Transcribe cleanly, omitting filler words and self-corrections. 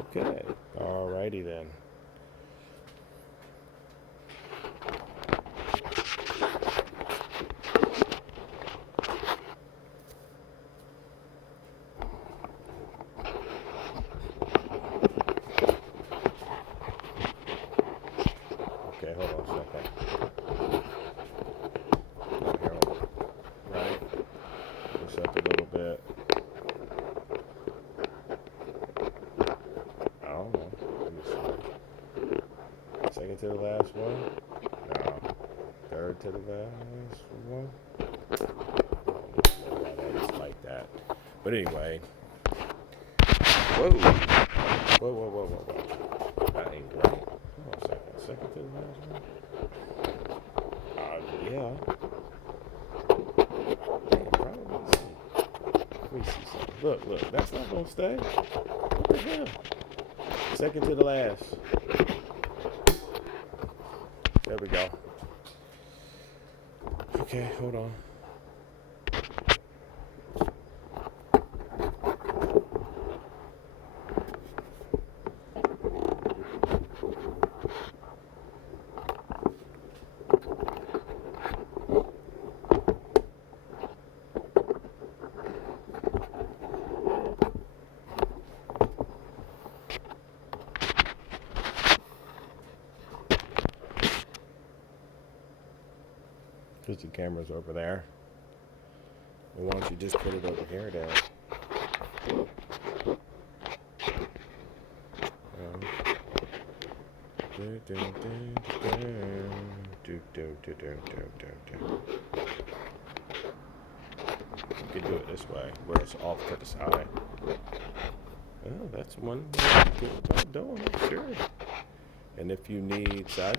Okay, alrighty then. Okay, hold on a second. Right, this up a little bit. I don't know. Let me see. Second to the last one. No. Third to the last one. It's like that. But anyway. Whoa. Whoa. That ain't right. Hold on a second. Second to the last one. Yeah. Probably. Let me see something. Look. That's not gonna stay. What the hell? Second to the last. There we go. Okay, hold on. Because the camera's over there. Well, why don't you just put it over here then? You could do it this way, where it's off to the side. Well, that's one way to go about doing it, sure. And if you need sideways,